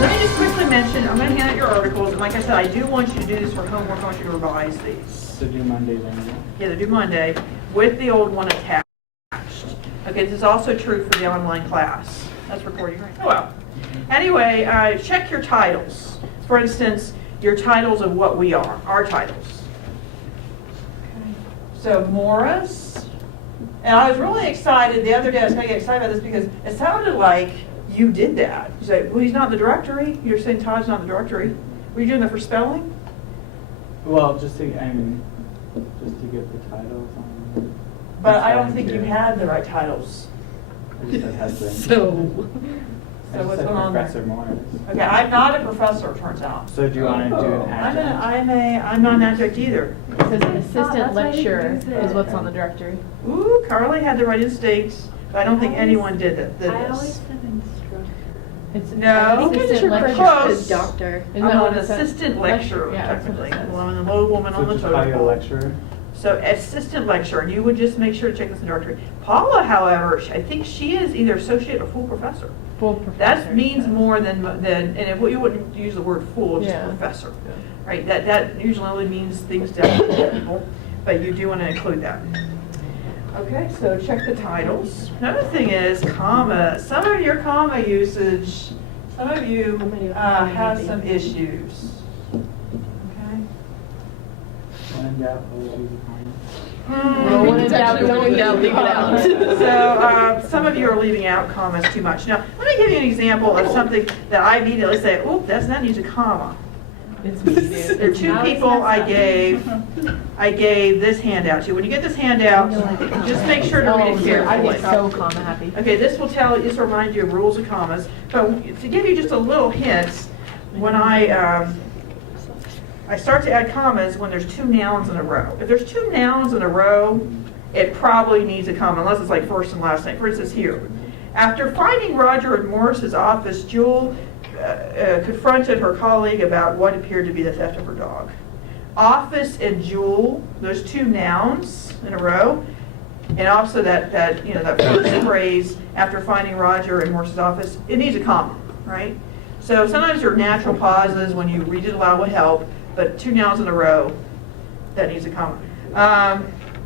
Let me just quickly mention, I'm going to hand out your articles, and like I said, I do want you to do this for homework. I want you to revise these. So do Monday then. Yeah, they do Monday with the old one attached. Okay, this is also true for the online class. That's recording, right? Oh, well. Anyway, check your titles. For instance, your titles of what we are, our titles. Okay. So Morris, and I was really excited the other day. I was going to get excited about this because it sounded like you did that. You say, well, he's not in the directory. You're saying Todd's not in the directory. Were you doing that for spelling? Well, just to get the titles on. But I don't think you had the right titles. I just said husband. So what's going on there? Professor Morris. Okay, I'm not a professor, it turns out. So do you want to do an adjunct? I'm not an adjunct either. It says an assistant that's why you lecturer use it. is what's on the directory. Ooh, Carly had the right instincts, but I don't think anyone did I always this. said instructor. It's No. I think it's assistant referred lecturer. to Close. as doctor. Isn't I'm that what an it says? assistant lecturer, Yeah, that's what it technically. says. Well, I'm the low woman on So the just totem call you a pole. lecturer? So assistant lecturer, and you would just make sure to check this in the directory. Paula, however, I think she is either associate or full professor. Full professor. That means more than, and if you wouldn't use the word full, just Yeah. professor. Yeah. Right, that usually only means things down to people, but you do want to include that. Okay, so check the titles. Another thing is comma. Some of your comma usage, some of you have some issues. Okay? When in doubt, always use a comma. Well, when in doubt, leave it out. So some of you are leaving out commas too much. Now, let me give you an example of something that I immediately say, oh, that's not use a comma. It's me, dude. There are two people I gave this handout to. When you get this handout, just make sure to read it I carefully. get so comma happy. Okay, this will just remind you of rules of commas. But to give you just a little hint, when I start to add commas when there's two nouns in a row. If there's two nouns in a row, it probably needs a comma, unless it's like first and last name. For instance, here. After finding Roger in Morris's office, Jewel confronted her colleague about what appeared to be the theft of her dog. Office and Jewel, those two nouns in a row, and also that first phrase, after finding Roger in Morris's office, it needs a comma, right? So sometimes your natural pauses when you read it aloud will help, but two nouns in a row, that needs a comma.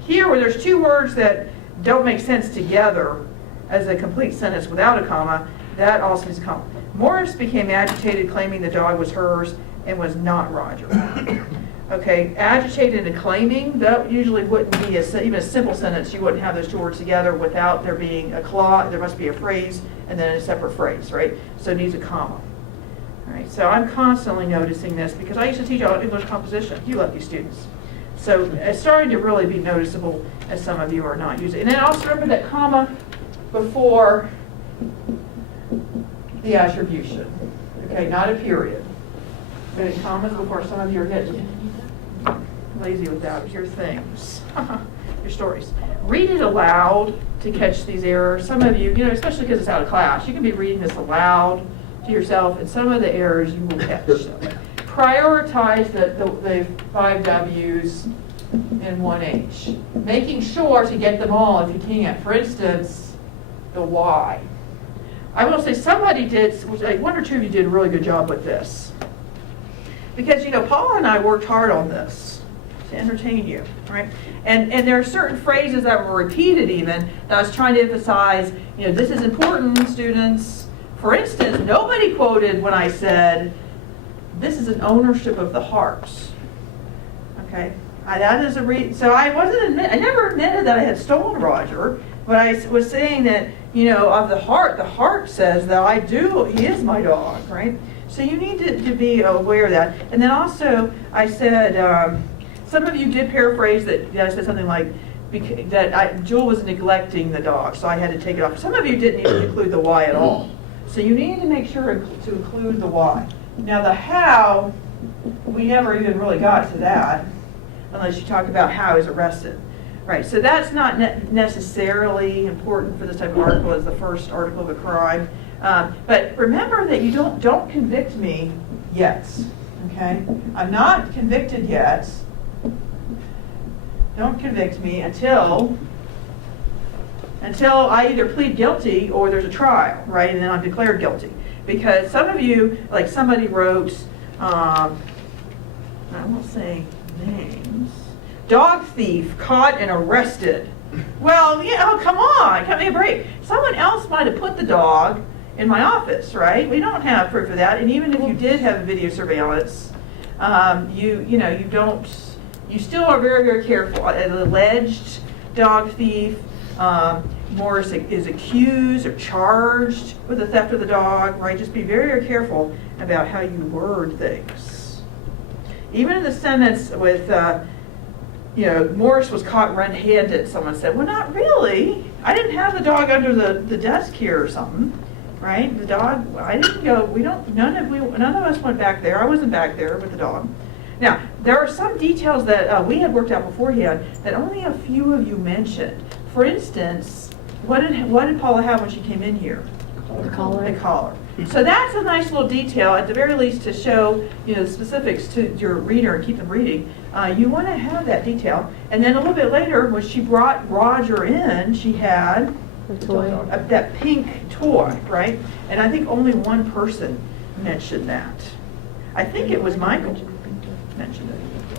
Here, where there's two words that don't make sense together as a complete sentence without a comma, that also needs a comma. Morris became agitated, claiming the dog was hers and was not Roger. Okay, agitated and claiming, that usually wouldn't be even a simple sentence. You wouldn't have those two words together without there being a clause. There must be a phrase and then a separate phrase, right? So it needs a comma. All right, so I'm constantly noticing this because I used to teach English composition. You lucky students. So it's starting to really be noticeable as some of you are not using it. And then also remember that comma before the attribution. Okay, not a period. But commas before some of you are getting lazy with that. Your things, your stories. Read it aloud to catch these errors. Some of you, especially because it's out of class, you can be reading this aloud to yourself, and some of the errors you will catch. Prioritize the 5 W's and 1 H. Making sure to get them all if you can. For instance, the why. I will say somebody did, like 1 or 2 of you did a really good job with this. Because, Paula and I worked hard on this to entertain you, right? And there are certain phrases that were repeated even that I was trying to emphasize, this is important, students. For instance, nobody quoted when I said, this is an ownership of the heart. Okay? That is so I never admitted that I had stolen Roger, but I was saying that, of the heart says that he is my dog, right? So you need to be aware of that. And then also, I said, some of you did paraphrase that I said something like, Jewel was neglecting the dog, so I had to take it off. Some of you didn't even include the why at all. So you need to make sure to include the why. Now the how, we never even really got to that, unless you talk about how he's arrested. Right, so that's not necessarily important for this type of article as the first article of a crime. But remember that you don't convict me yet, okay? I'm not convicted yet. Don't convict me until until I either plead guilty or there's a trial, right? And then I'm declared guilty. Because some of you, like somebody wrote, I won't say names, dog thief caught and arrested. Well, yeah, oh, come on, cut me a break. Someone else might have put the dog in my office, right? We don't have proof of that. And even if you did have video surveillance, you still are very, very careful. An alleged dog thief, Morris is accused or charged with the theft of the dog, right? Just be very, very careful about how you word things. Even in the sentence with, Morris was caught red-handed, someone said, well, not really. I didn't have the dog under the desk here or something, right? The dog, I didn't go, none of us went back there. I wasn't back there with the dog. Now, there are some details that we had worked out beforehand that only a few of you mentioned. For instance, what did Paula have when she came in here? The collar. The collar. So that's a nice little detail, at the very least, to show the specifics to your reader and keep them reading. You want to have that detail. And then a little bit later, when she brought Roger in, she had The toy. that pink toy, right? And I think only one person mentioned that. I think it was Michael mentioned it.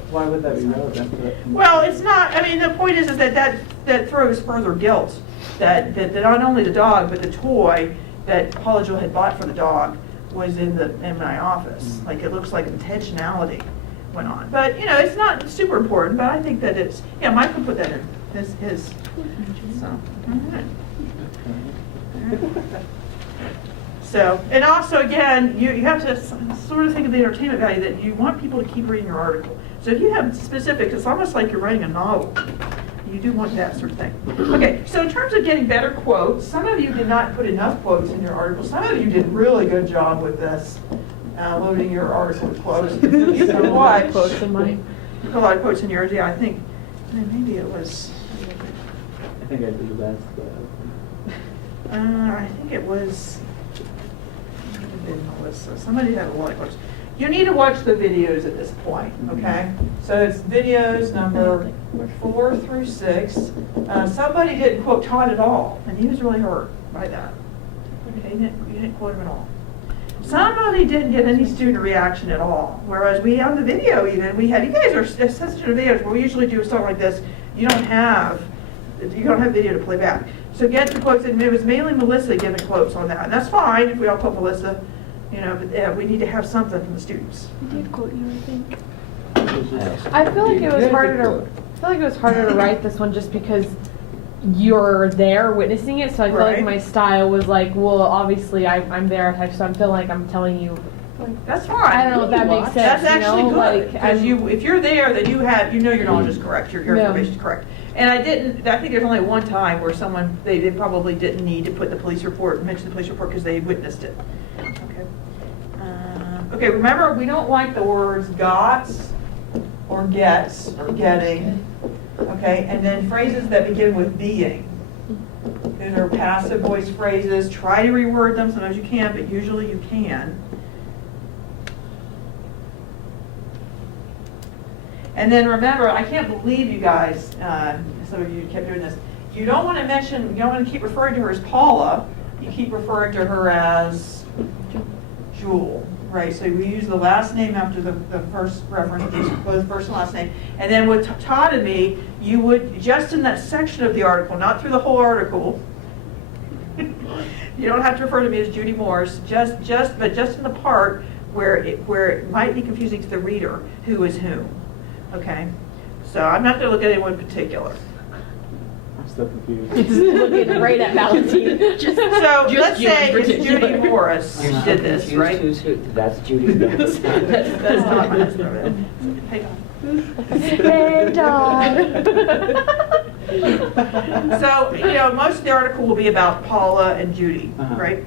Why would that be relevant? Well, it's not, the point is that throws further guilt. That not only the dog, but the toy that Paula Jewel had bought for the dog was in my office. Like, it looks like intentionality went on. But, it's not super important, but I think that it's, Michael put that in his, so, all right. So, and also, again, you have to sort of think of the entertainment value that you want people to keep reading your article. So if you have specifics, it's almost like you're writing a novel. You do want that sort of thing. Okay, so in terms of getting better quotes, some of you did not put enough quotes in your article. Some of you did a really good job with this, loading your article with quotes. You can watch. Quotes in mine. You put a lot of quotes in yours. Yeah, I think maybe it was. I think I did the best. I think it was. Melissa. Somebody had a lot of quotes. You need to watch the videos at this point, okay? So it's videos number 4 through 6. Somebody didn't quote Todd at all, and he was really hurt by that. Okay, you didn't quote him at all. Somebody didn't get any student reaction at all, whereas we on the video even, we had, you guys are sensitive to videos, where we usually do something like this, you don't have video to play back. So get the quotes, and it was mainly Melissa giving quotes on that, and that's fine if we all quote Melissa, but we need to have something from the students. I did quote you, I think. I I feel like it was harder to write this one just because you're there witnessing it. So I feel Right. like my style was like, well, obviously I'm there, so I'm feeling like I'm telling you. That's fine. I don't know if that makes sense. That's actually good, Like, because if you're there, then your knowledge is correct, your Yeah. information is correct. And I think there's only one time where they probably didn't need to put mention the police report because they witnessed it. Okay, remember, we don't like the words gots or gets or getting, okay? And then phrases that begin with being. These are passive voice phrases. Try to reword them. Sometimes you can't, but usually you can. And then remember, I can't believe you guys, some of you kept doing this. You don't want to keep referring to her as Paula. You keep referring to her as Jewel, right? So we use the last name after the first reference, both first and last name. And then with Todd and me, you would, just in that section of the article, not through the whole article, you don't have to refer to me as Judy Morris, but just in the part where it might be confusing to the reader who is whom. Okay, so I'm not going to look at anyone in particular. I'm still confused. Looking right at Valentine. So let's say it's Judy Morris who did this, Confused right? who's who. That's Judy. Yes. That's not my husband. Hey, Hey, Dawn. So, most of the article will be about Paula and Judy, Uh-huh. right?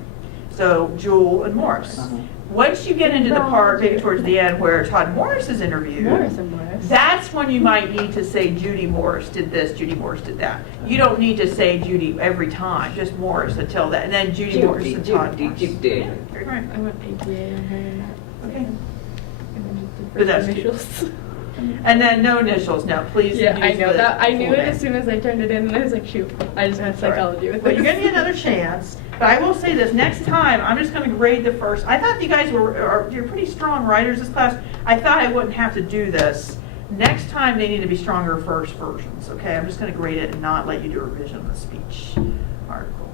So Jewel and Morris. Uh-huh. Once you get into the part, maybe towards the end, where Todd Morris is interviewed, Morris and Morris. that's when you might need to say Judy Morris did this, Judy Morris did that. You don't need to say Judy every time, just Morris until that, and then Judy Morris and Todd Morris. Judy. Right. I went APA on her and that. Okay. And then just But that's initials. And then no initials, no, please Yeah, I use know the that. I knew full it name. as soon as I turned it in, and I was like, shoot, I just had That's all right. psychology with Well, this. you're gonna get another chance, but I will say this, next time, I'm just gonna grade the first, I thought you guys you're pretty strong writers this class. I thought I wouldn't have to do this. Next time, they need to be stronger first versions, okay? I'm just gonna grade it and not let you do a revision of the speech article.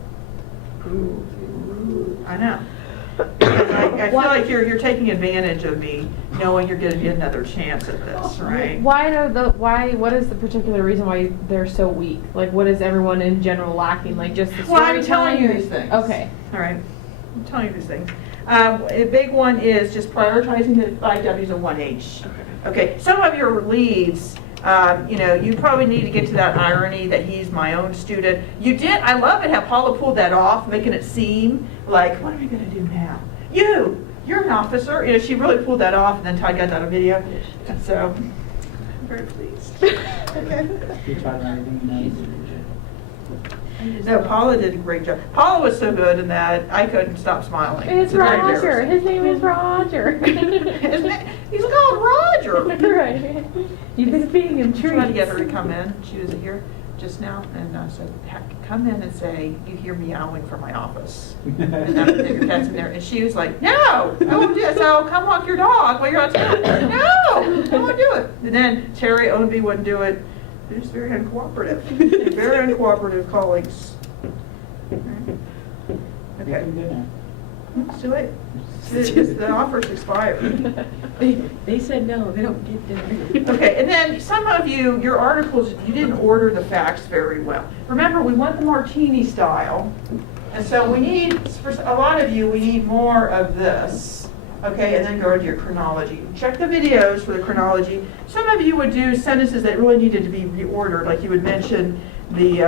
I know. Because I feel like you're taking advantage of me, knowing you're gonna get another chance at this, right? What is the particular reason why they're so weak? Like, what is everyone in general lacking? Like, just the Well, I'm storytelling? telling you these things. Okay. All right, I'm telling you these things. A big one is just prioritizing the 5 Ws and 1 H. Okay, some of your leads, you probably need to get to that irony that he's my own student. You did, I love it how Paula pulled that off, making it seem like, what am I gonna do now? You're an officer. She really pulled that off, and then Todd got that on video. And so, I'm very pleased. Okay. You try to write anything No, Paula did a great job. Paula was so good in that I couldn't stop smiling. It's very Roger. embarrassing. His name is Roger. He's called Roger. Right. You've been feeding him I treats. tried to get her to come in. She was here just now, and I said, come in and say, you hear meowing from my office. And your cat's in there. And she was like, no, I won't do it. So come walk your dog while you're out town. No, I won't do it. And then Terry Ownby wouldn't do it. They're just very uncooperative. Very uncooperative colleagues. Okay. It's too late. The offer's expired. They said no, they don't get dinner. Okay, and then some of you, your articles, you didn't order the facts very well. Remember, we want the martini style, and so we need, for a lot of you, we need more of this. Okay, and then go to your chronology. Check the videos for the chronology. Some of you would do sentences that really needed to be reordered, like you would mention the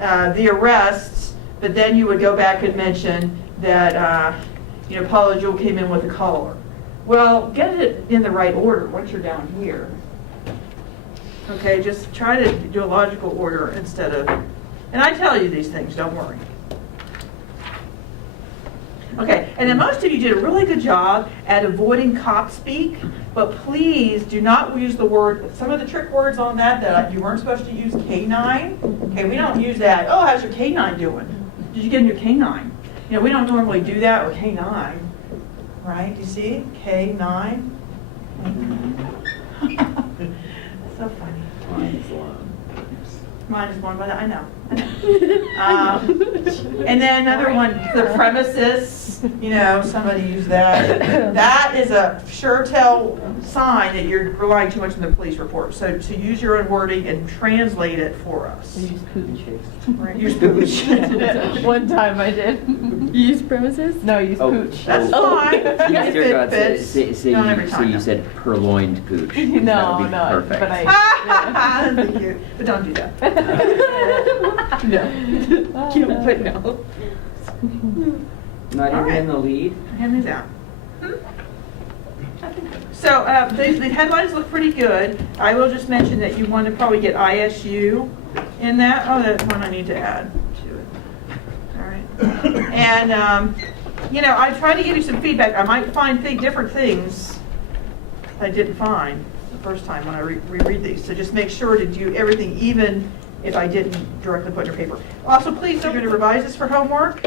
arrests, but then you would go back and mention that Paula Jewell came in with a collar. Well, get it in the right order once you're down here. Okay, just try to do a logical order instead of, and I tell you these things, don't worry. Okay, and then most of you did a really good job at avoiding cop speak, but please do not use the word, some of the trick words on that you weren't supposed to use, K9. Okay, we don't use that. Oh, how's your K9 doing? Did you get a new K9? We don't normally do that, or K9, right? You see? K9. So funny. Mine is one, but I know. And then another one, the premises, somebody used that. That is a sure tell sign that you're relying too much on the police report. So to use your own wording and translate it for us. Use pooch. Right, use pooch. One time I did. You use premises? No, use Oh. pooch. That's fine. If Dear it God, fits. say Not every you time. said purloined pooch. That No, would be no, perfect. but I. Thank you. But don't do that. No. You don't put no. Not All even right. in the lead? Hand these out. So the headlines look pretty good. I will just mention that you want to probably get ISU in that. Oh, that's one I need to add to it. All right. And, I tried to give you some feedback. I might find different things I didn't find the first time when I reread these. So just make sure to do everything, even if I didn't directly put in your paper. Also, please don't forget to revise this for homework.